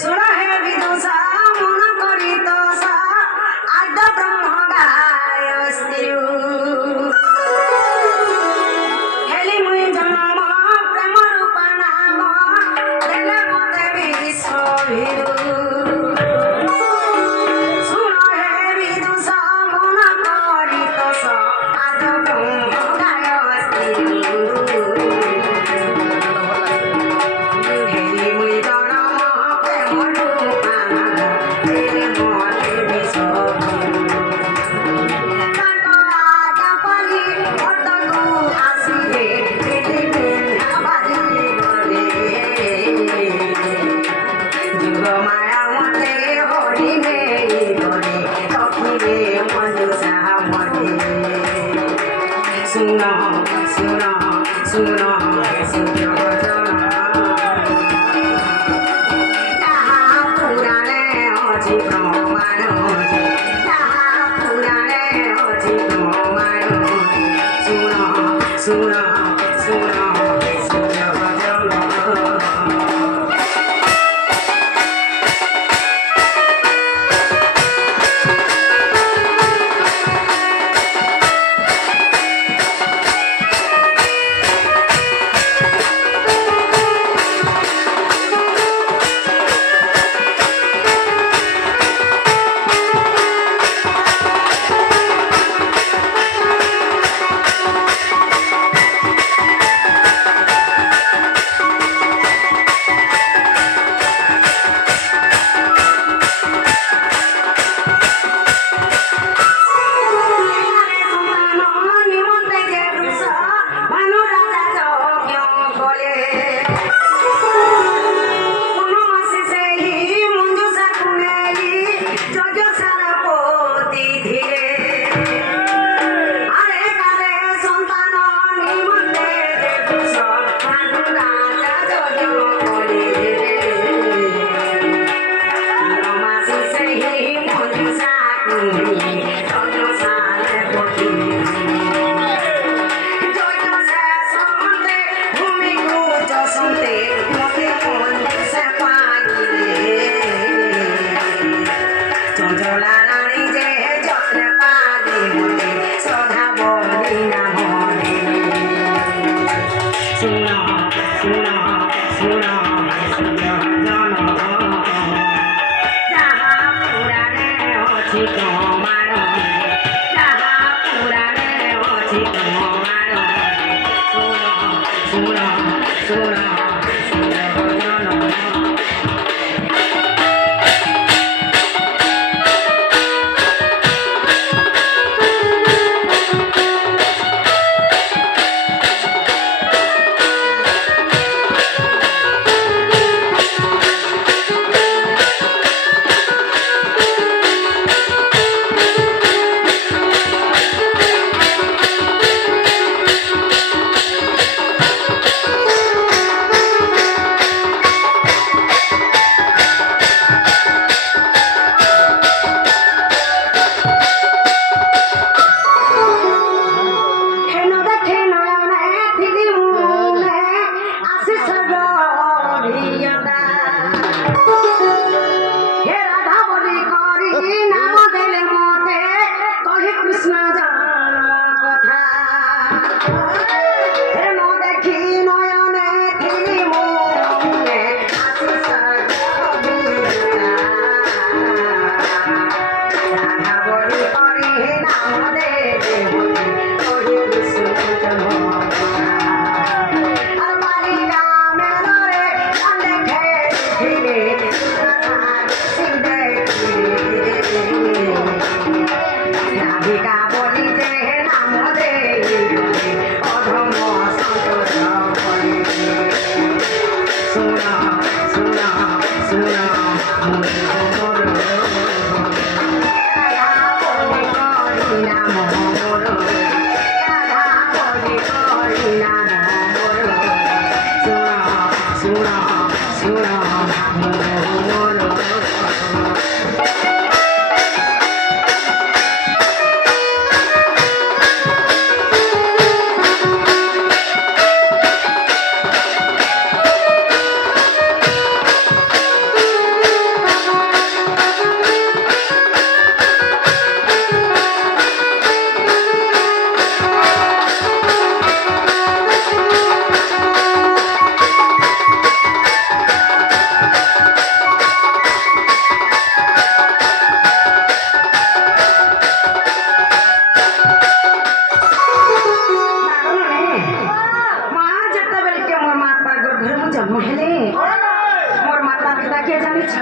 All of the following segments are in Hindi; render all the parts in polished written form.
सुना है विदुषा मन करी तोषा आद्य ब्रह्म गायस्तिउ हेली मुई जन्म प्रेम रूप नाम देले मते विश्व सुना है विदुषा मन करी तोषा आद्य ब्रह्म गायस्तिउ सुना सुना सुना पुराणे अझै प्रमाण पुराणे अझै प्रमाण सुना सुना सुना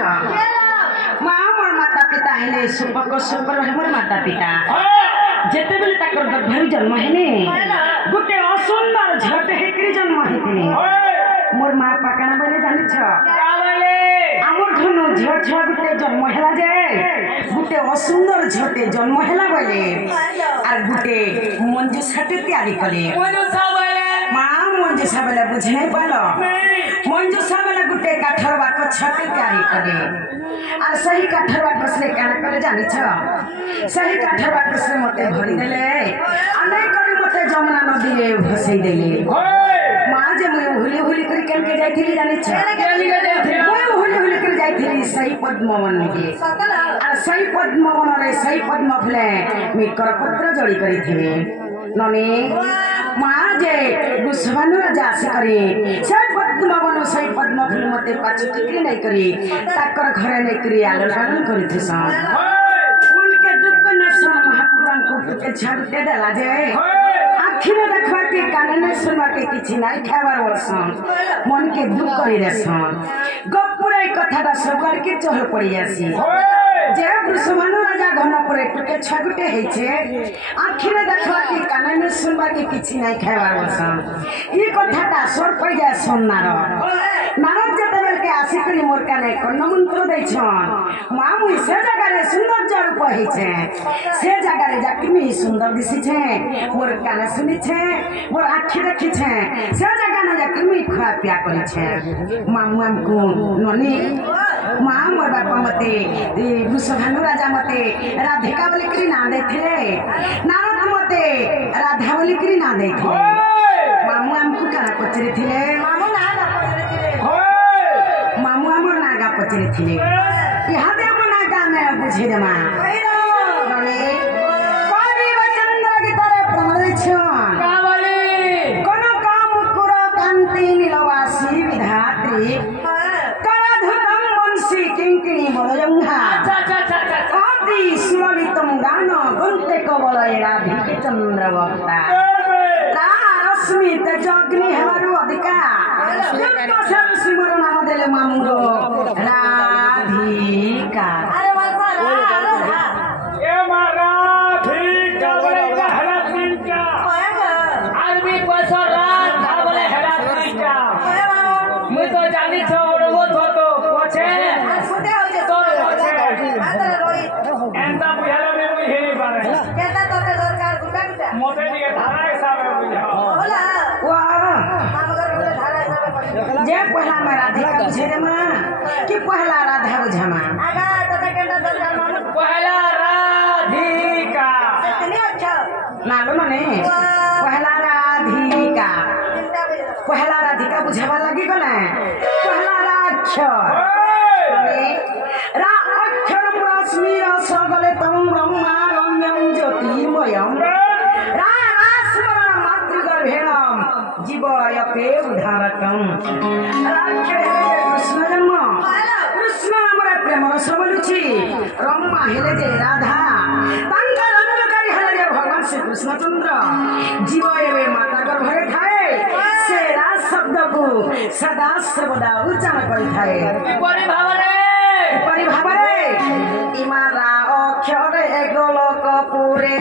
माँ मोर माता पिता हेले सुपर सुपर मोर माता पिता जेते बेले ताकर गर्भरु जन्म हेले गुटे असुंदर झट हेकरी जन्म हेतिले मोर माँ पाकना बोले जानि छ आमर धनु झट झट गुटे जन्म हेला जे गुटे असुंदर झटे जन्म हेला बोले आर गुटे मंजू छटे तैयारी कले माँ मंजू साबेला बुझे नहीं पालो मंजू साबेला गुटे काठर बाको छटे तैयारी कले आर सही काठर बाको से कान करे जानि छ सही काठर बाको से मते भरी देले अनै करी मते जमुना नदी रे भसई देले माँ जे मैं हुली हुली कर के जाइथिली जानि छ मैं हुली हुली कर जाइथिली सही पद्मवन के आर सही पद्मवन रे सही पद्म फुले मी करपत्र जोड़ी करी थे ननी माँ जे गुस्वानु राजा आसे करे सही पद्मवन सही पद्म फुल मते पाछु टिकरी नहीं करी ताकर घरे नहीं करी आलन पालन करी थे उनके दुख न सुन महापुराण को के छाड़ दे देला जे आखि में देखवा के कान में सुनवा के किछि नहीं खावर वसन मन के दुख करी देसन गपुरै कथाटा सबर के चहल पड़ी आसी जे ब्रह्मनु राजा घन परे टुके छगुटे है छे आखि में देखवा के कान में सुनवा के किछि नहीं खावर वसन ई कथाटा सर पड़ जाय सुननार नारद जते बेल के आसी करी मोर काने कन्न मंत्र दै छन मां मुई से जगह रे सुंदर जरूप है छे से जगह रे जाकी मी सुंदर दिसी छे मोर काने सुनी छे मोर आखि देखि छे से जगह न जाकी मी खा पिया करी छे मामू हमको ननी मां मोर बापा मते गुस्वानु राजा मते राधिका बोली करी ना देथिले नारद मते राधा बोली करी ना देथिले मामू हमको काना पचरी थिले मामू हमर नागा पचरी थिले यहाँ दे हमर नागा में बुझे दे मां कवि वचंद्र गीतारे प्रमोद छन कोनो काम कुरो कांति नीलवासी विधात्री कलाधुतम वंशी किंकिणी बलजंघा अति सुललितम गान गंते कवलय राधिके चंद्र वक्ता रश्मि तेजग्नि हेबारु अधिकार सिमर नाम देले मामुरो राधिका अरे राधिका बोले राधिका आरबी पैसा राधा बोले राधिका मैं तो जानी छ और वो तो पछे तो पछे एंता बुझाला में मुई हे पारे केता तोरे सरकार गुंडा मोटे दिए धारा हिसाब में बुझाओ होला जे पहला में राधिका बुझे रे मां कि पहला राधा बुझे मां आगा तते केंदा दरकार मां पहला राधिका कितनी अच्छा नालो मने पहला राधिका बुझावा लगी गले पहला अक्षर रा अक्षरम रश्मि रसगले तम ब्रह्मा रम्यम ज्योतिर्मयम रा रास्मरण मातृगर्भेणम जीवयते उद्धारकम कृष्ण जन्म कृष्ण नामरे प्रेम रस बोलुछि रम्मा हेले जे राधा तांका रंगकारी हेले जे भगवान श्री कृष्णचंद्र जीव एवे माता गर्भरे थाए से राज शब्द को सदा सर्वदा उच्चारण करि थाए परिभाव रे इमारा अक्षरे गोलोक पुरे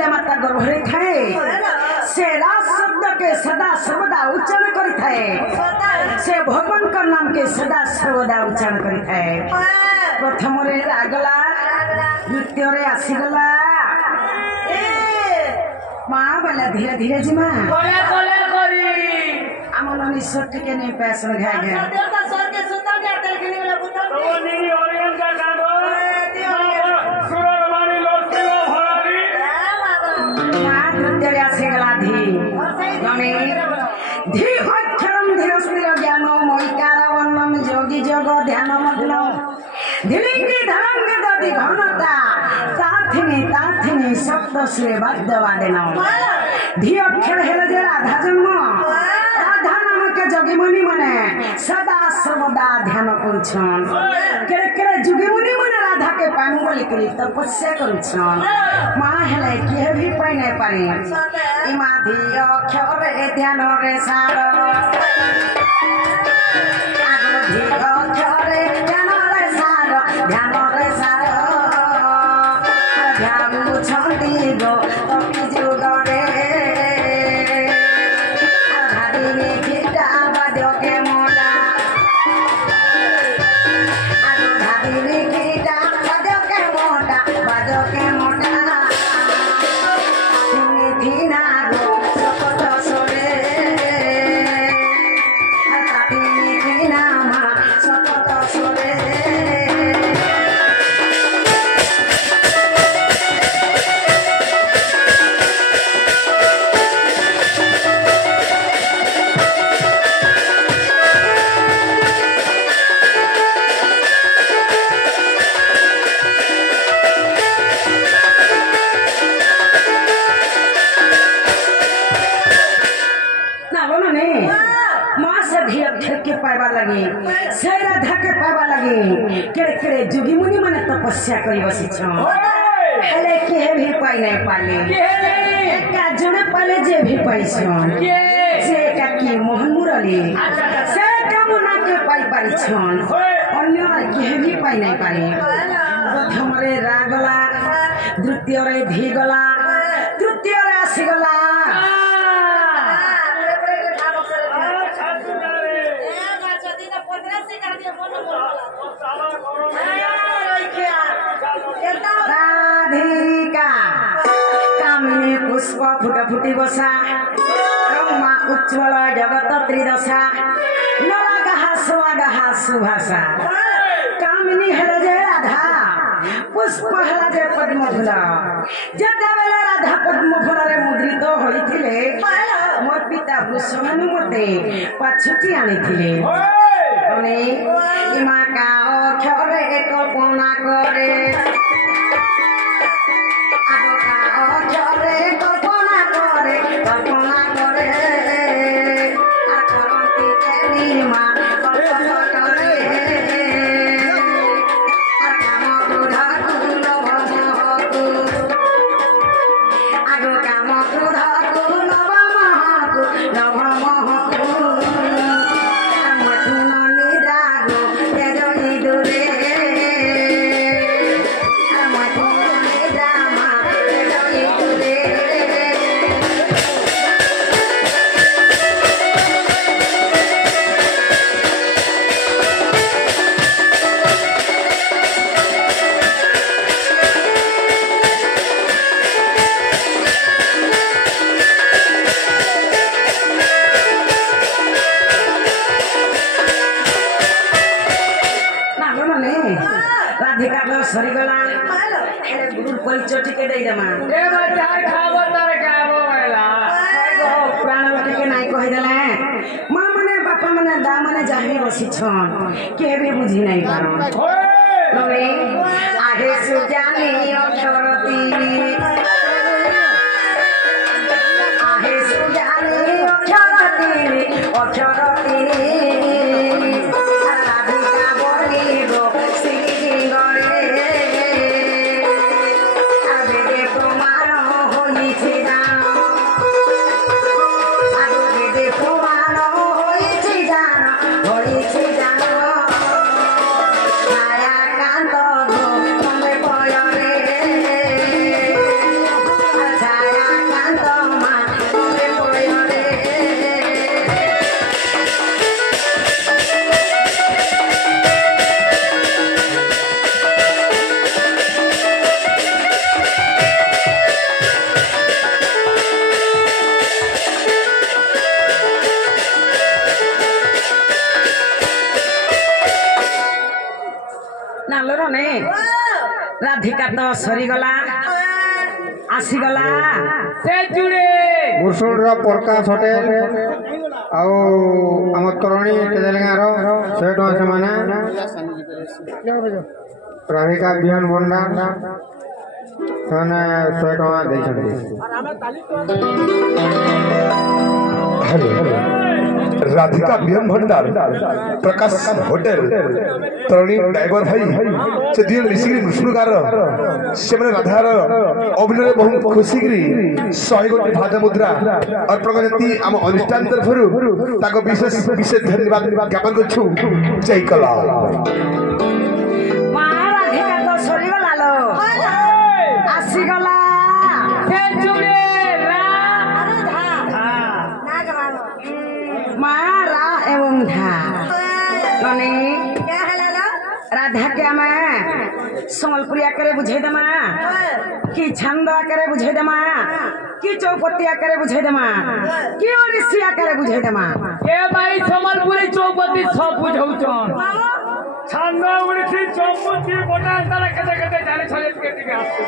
ଯେତେବେଳେ ମାତା ଗର୍ଭରେ ଥାଏ ସେ ରାଜ ଶବ୍ଦ के सदा सर्वदा उच्चारण करिଥାଏ से भगवान का नाम के सदा सर्वदा उच्चारण करिଥାଏ प्रथम रे लागला द्वितीय रे आसीगला माँ वाला धीरे धीरे जिमा कोले कोले करी आमन निश्चय टिके नहीं पैसा घाय गए देवता सर के सुंदर के तेल के लिए बुता तो नी ओरियन का कांडो सुरमानी लोस्ती लो भरारी माँ द्वितीय रे आसीगला धी गमे धी अक्षरम धीरस्थिर ज्ञानो मोहिकार वर्णम जोगी जोग ध्यान मग्न धीलिंगी धरंग दधि घनता ताथिनी शब्द से वाद्यवादेन धी अक्षर हेले जे राधा जन्म राधा नाम के जोगी मुनि माने सदा सर्वदा ध्यान करुछन केरे केरे जोगी मुनि माने राधा के पानु बोली करी तपस्या करुछन मां हेले के भी पाइ नै पारे इमा धी अक्षर ए ध्यान रे सार आगो धी अक्षर ए ध्यान रे सार ध्यान रे सार ध्यान छंदी गो तपि जुगरे आधारी खिटा बाद्यो के मोटा आधारी खिटा बाद्यो के मोटा थीना गो सपत सोरे थीना मा सपत सोरे पाइबा लगी से राधा के पाइबा लगी केरे केरे जोगी मुनि माने तपस्या करी बसी छन हेले के भी पाइ नै पाले एका जने पाले जे भी पाइ छन जे का की मोहन मुरली से कामना के पाइ पारि छन अन्य के भी पाइ नै पाले प्रथम रे रागला द्वितीय रे धीगला तृतीय रे आसीगला राधिका कामिनी पुष्प फुट फुटी बसा रमा उज्ज्वल जगत त्रिदशा नलगाहा सुवागाहा सुभाषा कामिनी हेले जे राधा पुष्प हेला जे पद्म फूल जेतेबेले राधा पद्म फूल रे मुद्रित होइथिले मोर पिता वृषभानु मते पाछुटी आनिथिले अने इमा का अक्षर कल्पना करे आगो का अक्षर कल्पना करे आकरती के नीमा कल्पना करे काम क्रोध कुल भमहकु आगो काम क्रोध कुल भमहकु नभमहकु राधिका को सरीगला एले गुरु परिचय टिके दे दमा ए बच्चा खाबो तारे खाबो वाला प्राण टिके नाही कहि देले मां मने बापा मने दा मने जाहि बसी छन के भी बुझी नाही पारो नवे आगे सुजानी अक्षरती आहे सुजानी अक्षरती राधिका बोलिबो नालो रने राधिका तो सरीगला आसीगला से जुड़े भूषुणर प्रकाश होटेल आउ आम तरुणी केदेलगाँर 100 टଙ୍କା ସେମାନେ राधिका बिहान भंडार ସେମାନେ 100 ଟଙ୍କା ଦେଇଛନ୍ତି। राधिका बिहान भंडार प्रकाश होटेल तरुणी ड्राइवर भाई से दिए मिसिक विष्णुकार से मैंने राधार अभिनय बहुत खुशी करी 100 गोटी भात मुद्रा अर्पण करती आम अनुष्ठान तरफ विशेष विशेष धन्यवाद ज्ञापन करछु। जय कला माँ राधिका तो सरीगला लो आसीगला से जुड़े माँ रा एवं धा ननी राधा के मैं संबलपुरी आकर बुझे दमा कि छंद आकर बुझे दमा कि चौपत्ती आकर बुझे दमा कि ओडिसी आकर बुझे दमा ए भाई संबलपुरी चौपती सब बुझौछन छंद उड़ीसी चौपती बोटा तारा केते केते जाने छले के आसु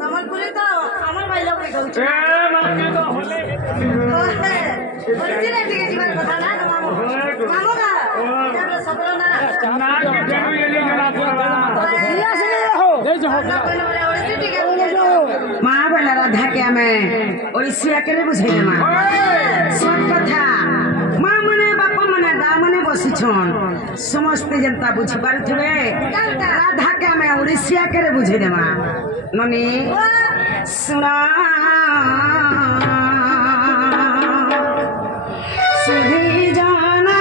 ସମ୍ବଲପୁରୀ ତ ଆମର ଭାଇ ଲୋକ କହୁଛୁ ए माके तो होले ଓଡିଶୀ ରେ ଟିକେ ଯିବାର କଥା ନା ମାମୁ ମାମୁ ନା ତାପରେ ସବର ନା ना के देनु ये जरा ଓଡିଶୀ ଟିକେ माँ बोला राधा के मैं ओडिसी आकर बुझे दमा सब कथा माँ मने बापा मने दा मने बसी छन समस्त जनता बुझ पारुथबे राधा के मैं ओडिसी आकर बुझे दमा ननी सुना सुधी जाना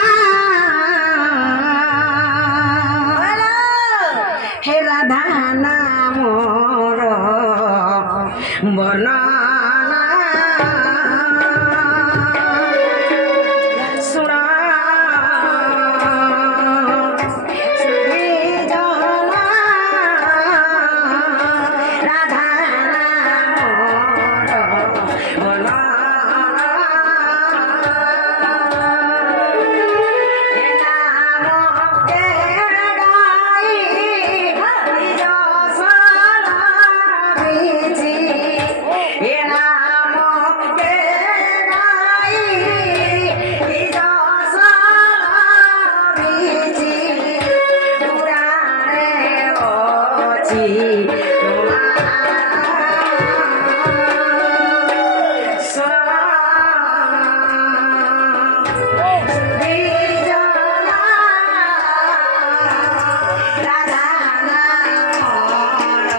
हे राधा नाम बना